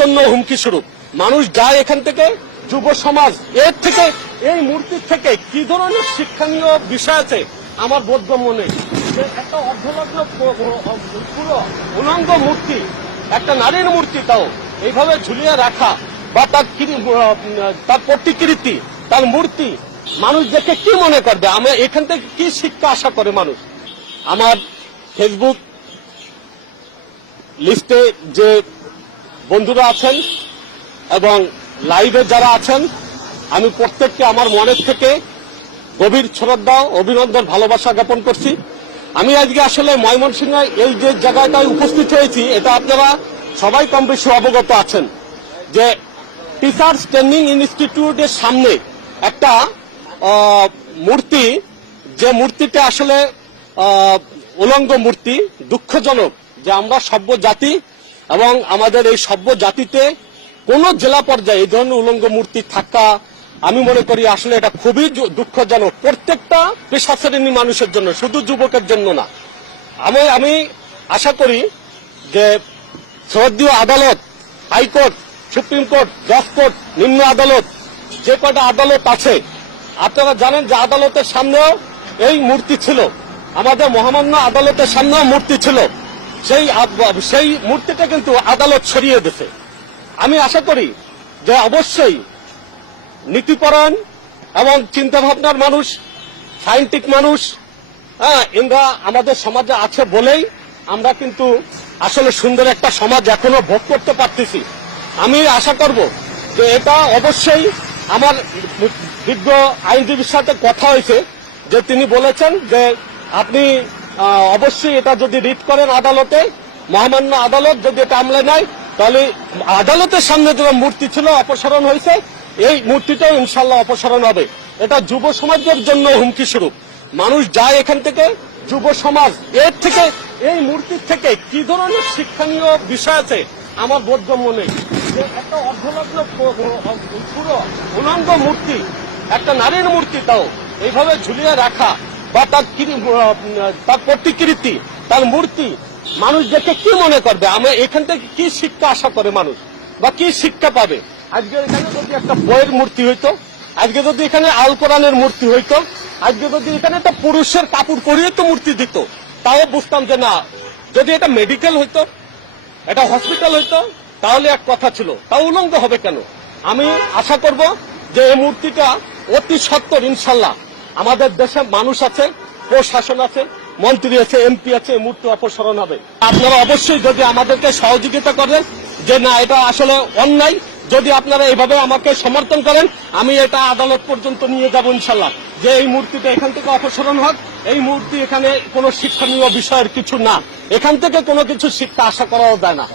জন্য হুমকি স্বরূপ। মানুষ যায় এখান থেকে, যুব সমাজ, এর থেকে, এই মূর্তির থেকে কি ধরনের শিক্ষণীয় বিষয় আছে? আমার বোধগম্য একটা অর্ধলগ্ন পুরো উলঙ্গ মূর্তি, একটা নারীর মূর্তি তাও এইভাবে ঝুলিয়ে রাখা, বা তার তার প্রতিকৃতি, তার মূর্তি, মানুষ দেখে কি মনে করবে? আমরা এখান থেকে কি শিক্ষা আশা করে মানুষ? আমার ফেসবুক লিস্টে যে বন্ধুরা আছেন এবং লাইভে যারা আছেন, আমি প্রত্যেককে আমার মনের থেকে গভীর শ্রদ্ধা অভিনন্দন, ভালোবাসা জ্ঞাপন করছি। আমি আজকে আসলে ময়মনসিংহে এই যে জায়গাটায় উপস্থিত হয়েছি, এটা আপনারা সবাই কম বেশি অবগত আছেন যে টিচার্স ট্রেনিং ইনস্টিটিউটের সামনে একটা মূর্তি, যে মূর্তিটা আসলে উলঙ্গ মূর্তি, দুঃখজনক যে আমরা সভ্য জাতি এবং আমাদের এই সভ্য জাতিতে কোন জেলা পর্যায়ে এই ধরনের উলঙ্গ মূর্তি থাকা, আমি মনে করি আসলে এটা খুবই দুঃখজনক। প্রত্যেকটা পেশা শ্রেণি মানুষের জন্য, শুধু যুবকের জন্য না। আমি আমি আশা করি যে সর্দীয় আদালত, হাইকোর্ট, সুপ্রিম কোর্ট, জজ কোর্ট, নিম্ন আদালত, যে কটা আদালত আছে, আপনারা জানেন যে আদালতের সামনেও এই মূর্তি ছিল। আমাদের মহামান্য আদালতের সামনেও মূর্তি ছিল। সেই সেই মূর্তিটা কিন্তু আদালত সরিয়ে দিছে। আমি আশা করি যে অবশ্যই নীতিপরায়ণ এবং চিন্তা ভাবনার মানুষ সাইন্টিক মানুষ হ্যাঁ এরা আমাদের সমাজে আছে বলেই আমরা কিন্তু আসলে সুন্দর একটা সমাজ এখনও ভোগ করতে পারতেছি। আমি আশা করব যে এটা অবশ্যই আমার বিজ্ঞ আইনজীবীর সাথে কথা হয়েছে যে তিনি বলেছেন যে আপনি অবশ্যই এটা যদি রিট করেন আদালতে, মহামান্য আদালত যদি এটা আমলে নেয়, তাহলে আদালতের সামনে যে মূর্তি ছিল অপসারণ হয়েছে, এই মূর্তিটাও ইনশাল্লাহ অপসারণ হবে। এটা যুব সমাজের জন্য হুমকি স্বরূপ। মানুষ যায় এখান থেকে, যুব সমাজ, এর থেকে, এই মূর্তির থেকে কি ধরনের শিক্ষণীয় বিষয় আছে? আমার বোধগম্য নেই। যে একটা অর্ধলগ্ন পুরো উলঙ্গ মূর্তি, একটা নারীর মূর্তি তাও এইভাবে ঝুলিয়ে রাখা বা তার তার প্রতিকৃতি, তার মূর্তি, মানুষ দেখে কি মনে করবে? আমরা এখান থেকে কি শিক্ষা আশা করে মানুষ? বা কি শিক্ষা পাবে? আজকে এখানে যদি একটা বইয়ের মূর্তি হইতো, আজকে যদি এখানে আল কোরআনের মূর্তি হইতো, আজকে যদি এখানে একটা পুরুষের কাপড় পরিয়ে তো মূর্তি দিত, তাও বুঝতাম যে না, যদি এটা মেডিকেল হইতো, এটা হসপিটাল হইতো, তাহলে এক কথা ছিল, তা উলঙ্গ হবে কেন? আমি আশা করব যে এই মূর্তিটা অতি সত্তর, ইনশাল্লাহ। আমাদের দেশে মানুষ আছে, প্রশাসন আছে, মন্ত্রী আছে, এমপি আছে, মূর্তি অপসারণ হবে। আপনারা অবশ্যই যদি আমাদেরকে সহযোগিতা করেন, যে না, এটা আসলে অন্যায়, যদি আপনারা এইভাবে আমাকে সমর্থন করেন, আমি এটা আদালত পর্যন্ত নিয়ে যাব ইনশাল্লাহ যে এই মূর্তিটা এখান থেকে অপসারণ হোক, এই মূর্তি এখানে কোনো শিক্ষণীয় বিষয়ের কিছু না। এখান থেকে কোনো কিছু শিক্ষা আশা করাও যায় না।